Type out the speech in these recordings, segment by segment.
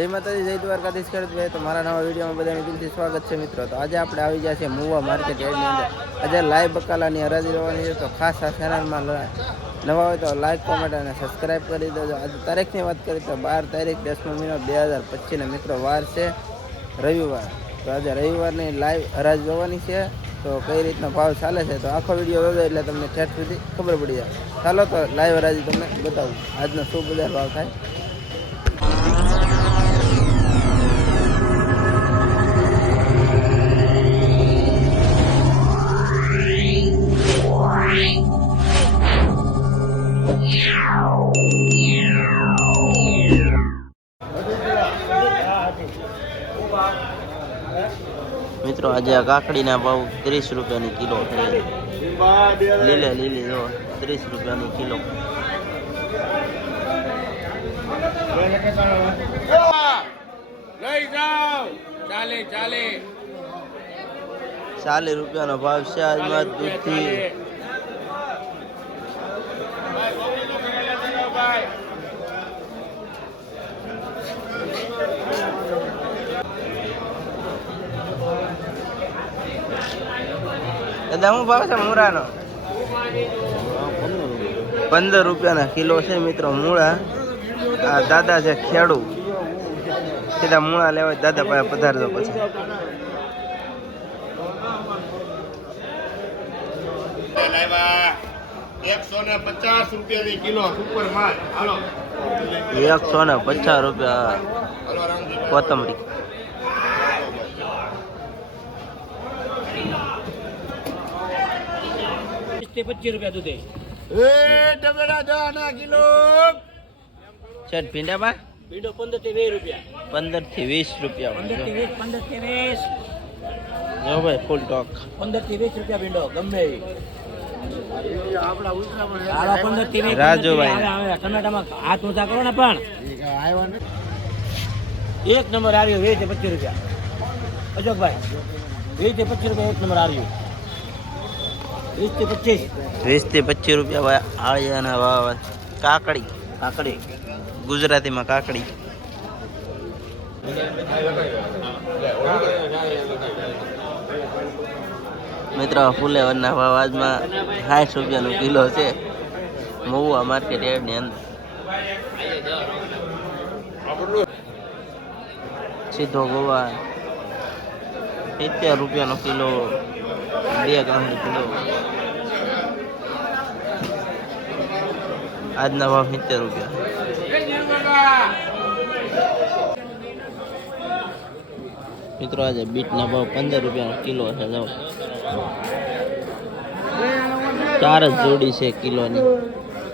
જય માતાજી, જય દ્વારકાધીશ ખેડૂત. તો મારા નવા વિડીયોમાં બધાને દિલથી સ્વાગત છે મિત્રો. તો આજે આપણે આવી ગયા છીએ મુવા માર્કેટ યાર્ડની અંદર. આજે લાઈવ બકાલાની હરાજી રહેવાની છે. તો ખાસ આ ચેનલમાં નવા હોય તો લાઈક, કોમેન્ટ અને સબસ્ક્રાઈબ કરી દેજો. આજે તારીખની વાત કરીએ તો 12 તારીખ 10મો મહિનો 2025 મિત્રો વાર છે રવિવાર. તો આજે રવિવારની લાઈવ હરાજી જોવાની છે. તો કઈ રીતના ભાવ ચાલે છે તો આખો વિડીયો જોજો એટલે તમને ઠેઠ સુધી ખબર પડી જાય. ચાલો તો લાઈવ હરાજી તમને બતાવું આજનો શું બજાર ભાવ થાય. મિત્રો આજે આ કાકડીના ભાવ 30 રૂપિયાની કિલો છે. લીલી જો 30 રૂપિયાની કિલો. લઈ જાઓ. ચાલે 40 રૂપિયાનો ભાવ છે આજમાં દૂધથી. દાદા હું ભાવ છે મૂળાનો? 15 રૂપિયાના કિલો છે મિત્રો મૂળા. આ દાદા છે ખેડૂ, સીધા મૂળા લેવા દાદા પાસે પધારજો. પછી 150 રૂપિયાની કિલો સુપર માલ. હાલો 150 રૂપિયા કોથમરી. ₹25 દૂધે. કિલો છે ભીંડામાં ભીંડો 15 થી 20 રૂપિયા. 15 થી 20 રૂપિયા. 15 થી 20. જો ભાઈ ફૂલ ટોક. 15 થી 20 રૂપિયા ભીંડો ગમે એ. આપણા ઉત્તરામાં 15 થી 20. રાજુભાઈ આવે ટમેટામાં હાથ ઊંચા કરો ને પણ એક નંબર આવ્યો 20 રૂપિયા. અજોકભાઈ 20 થી 25 રૂપિયા એક નંબર આવ્યો. 20 થી 25 રૂપિયા ભાઈ. આળિયાના વાવ. કાકડી ગુજરાતીમાં કાકડી. મિત્રો ફુલેવરના ભાવ આજમાં 60 રૂપિયાનો કિલો છે મહુવા માર્કેટ યાર્ડની અંદર. સીધો ગોવા 70 રૂપિયાનો કિલો. 2 ગ્રામનો કિલો. આજના ભાવ 70 રૂપિયા. મિત્રો આજે બીટના ભાવ 15 રૂપિયાનો કિલો છે. જાઓ 4 જ જોડી છે કિલોની.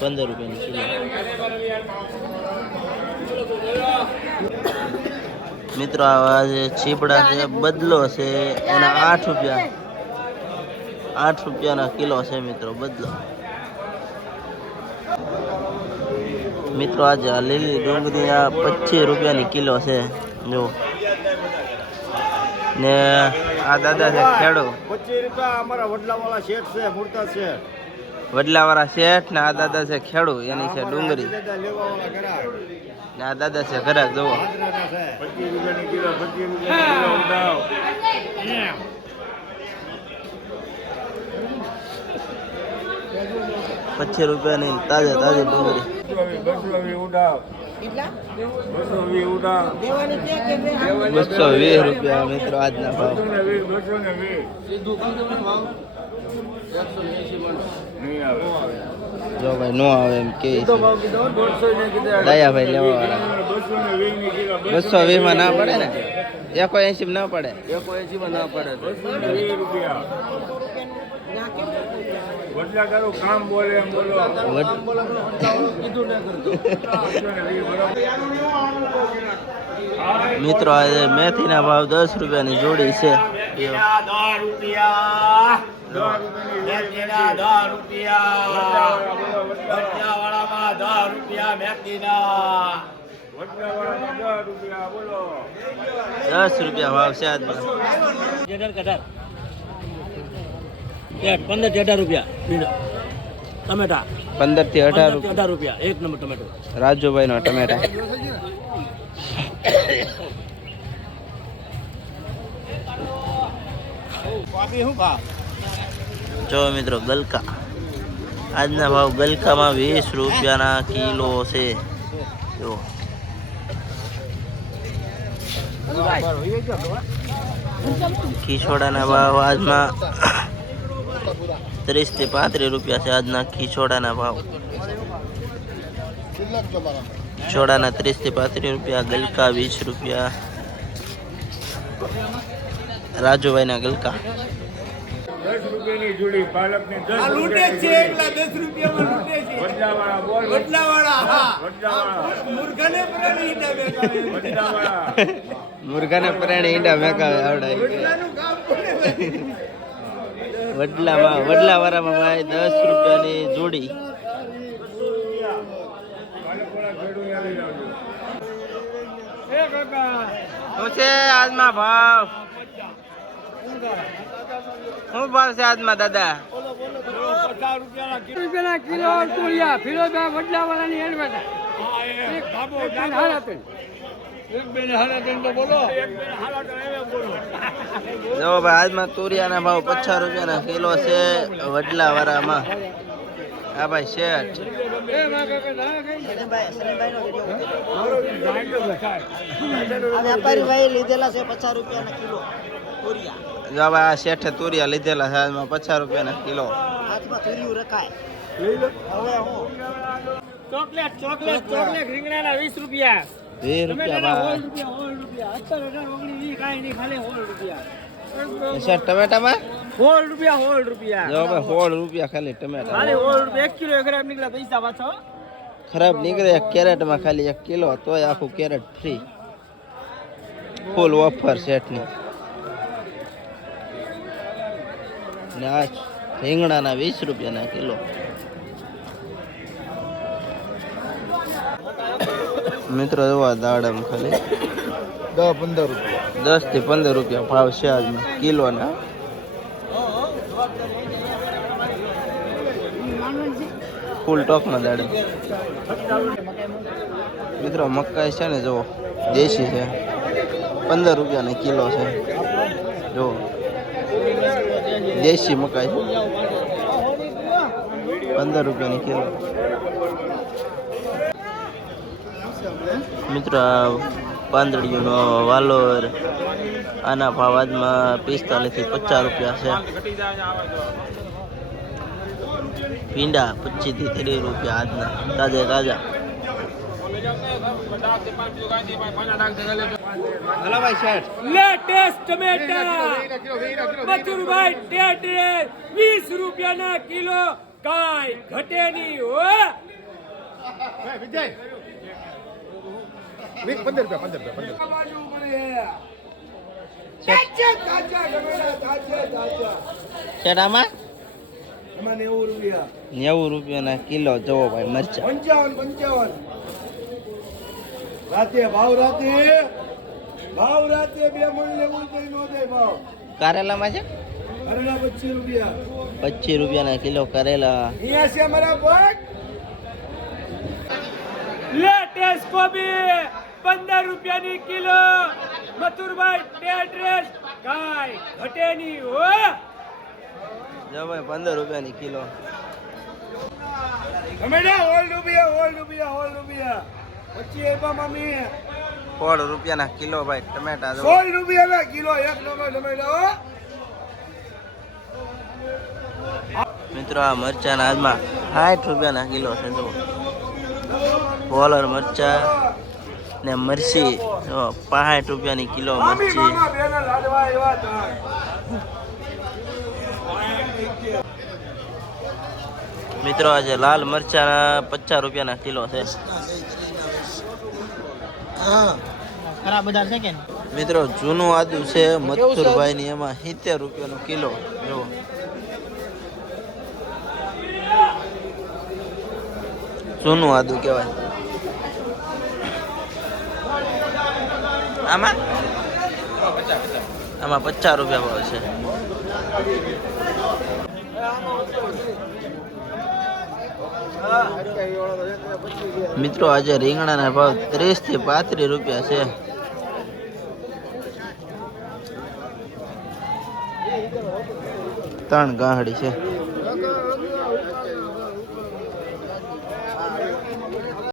15 રૂપિયાની કિલો. મિત્રો આજે છીપડા છે બદલો છે એના 8 રૂપિયા. 8 રૂપિયાના કિલો છે મિત્રો બદલો. મિત્રો આજે આ લીલી ડુંગળી 25 રૂપિયાની કિલો છે. જો ને આ દાદા છે ખેડૂ. 25 રૂપિયા અમારા વડલાવાળા શેઠ છે, મૂર્તા શેઠ. વડલાવાળા શેઠ ને આ દાદા છે ખેડૂ. એની છે ડુંગળી ને આ દાદા છે ઘરાક. જુઓ 25 રૂપિયાની કિલો. 25 રૂપિયાની તાજે ડુંગળી. 220 રૂપિયા મિત્રો આજના ભાવ. જો ભાઈ નો આવે એમ કે દયાભાઈ લેવા વાળા. 220 માં ના પડે ને? 180 ના પડે. 180 માં ના પડે. 220 રૂપિયા. વડલા કરો કામ બોલે એમ બોલો. મિત્રો આજે મેથીના ભાવ 10 રૂપિયાની જોડી છે. 10 રૂપિયા. 10 રૂપિયા. વડલાવાળામાં 10 રૂપિયા મેથીના. વડલાવાળામાં 10 રૂપિયા બોલો. 10 રૂપિયા ભાવ છે આજમાં. 15 થી 18 રૂપિયા ટમેટા. 15 થી 18 રૂપિયા એક નંબર ટમેટો. રાજુભાઈ નો ટમેટા. જો મિત્રો ગલકા આજના ભાવ ગલકામાં 20 રૂપિયાના કિલો છે. જો ખીચોડાના ભાવ આજમાં 30 થી 35 રૂપિયા છે. આજના ખીચોડાના ભાવ ખીચોડાના 30 થી 35 રૂપિયા, ગલકા 20 રૂપિયા. રાજુભાઈના ગલકા 10 રૂપિયાની જોડી પાલકની 10 લૂંટે છે એકલા 10 રૂપિયામાં લૂંટે છે. વડલાવાળા બોલ વડલાવાળા હા વડલાવાળા મુર્ગાને પ્રાણી ઈંડા વેચાવે. વડલાવાળા મુર્ગાને પ્રાણી ઈંડા મેકાવે આવડાય. વડલાનું કામ કોને કરે? વડલા વાળામાં ભાઈ 10 રૂપિયાની જોડી. શું છે આજમાં ભાવ? શું ભાવ છે આજમાં દાદા? 50 રૂપિયાના કિલો તુળિયા ફિરોઝા વડલાવાળાની એડવર્ટ. એક ભાબો હારાતન. એક બેન હારાતન તો બોલો. જો ભાઈ આજમાં તુરિયાના ભાવ 50 રૂપિયાના કિલો છે વડલા વાળામાં. હા ભાઈ શેઠ. વેપારી ભાઈ લીધેલા છે 50 રૂપિયાના કિલો તુરિયા. જો ભાઈ આ શેઠે તુરિયા લીધેલા છે આજમાં 50 રૂપિયાના કિલો. હાથમાં તુરિયું રખાય. હવે હું ચોકલેટ ચોકલેટ ચોકલેટ રીંગણાના 20 રૂપિયા. 20 રૂપિયા ભાવ. શેઠ ટમેટામાં ₹16 રૂપિયા. જો ભાઈ 16 રૂપિયા ખાલી ટમેટા. ખાલી ₹16 1 કિલો ખરાબ નીકળ્યા પૈસા પાછો. ખરાબ નીકળે એક કેરેટમાં ખાલી 1 કિલો, તોય આખું કેરેટ ફ્રી. ફૂલ ઓફર શેઠની. ને આ રીંગણાના 20 રૂપિયાના કિલો. મિત્રો જોવા દાડમ ખાલી 10-15 રૂપિયા, 10 થી 15 રૂપિયા ભાવ છે આજમાં કિલોના. ફૂલ ટોકના દાડમ. મિત્રો મકાઈ છે ને જો દેશી છે, 15 રૂપિયાના કિલો છે. જો દેશી મકાઈ 15 રૂપિયાની કિલો. મિત્રો આ પાંદડીઓનો વાલોર, આના ભાવ આજમાં 45 થી 50 રૂપિયા છે. ભીંડા 25 થી 30 રૂપિયા આજના તાજા તાજા. હલો ભાઈ શેઠ. લેટેસ્ટ ટમેટા મથુરભાઈ ટેટરેસ 20 રૂપિયાના કિલો. કાઈ ઘટે નહીં હો. વિજય 15 રૂપિયા. શેઠ આમાં એમાં 90 રૂપિયા. 90 રૂપિયાના કિલો. જવો ભાઈ મરચા 55 રાતે ભાવ રાતે બે મણ લેવું તો નો દે ભાવ. કારેલામાં છે અરેના 25 રૂપિયા. 25 રૂપિયાના કિલો કરેલા. અહીંયા છે અમારા ભાગ. લેટેસ્ટ કોબી 15 રૂપિયાની કિલો. મથુરભાઈ ટેટરેસ કાઈ ઘટે નહીં હો. જો ભાઈ 15 રૂપિયાની કિલો. ટમેટા હોલ રૂપિયા. પછી એબા મમ્મી 16 રૂપિયાના કિલો ભાઈ ટમેટા. જો 16 રૂપિયાના કિલો. એક નંબર ટમેટા હો. મિત્રો આ મરચાના આજમાં 60 રૂપિયાના કિલો છે. જો પોલર મરચા ને મરચી જો 65 રૂપિયાની કિલો મરચી. મિત્રો આજે લાલ મરચાના 50 રૂપિયાના કિલો છે. મિત્રો જૂનું આદુ છે મથુરભાઈ ની, એમાં 70 રૂપિયાનો કિલો. જો જૂનું આદુ કહેવાય. આમાં 50 રૂપિયા ભાવ છે. મિત્રો આજે રીંગણાના ભાવ 30 થી 35 રૂપિયા છે. ત્રણ ગાહડી છે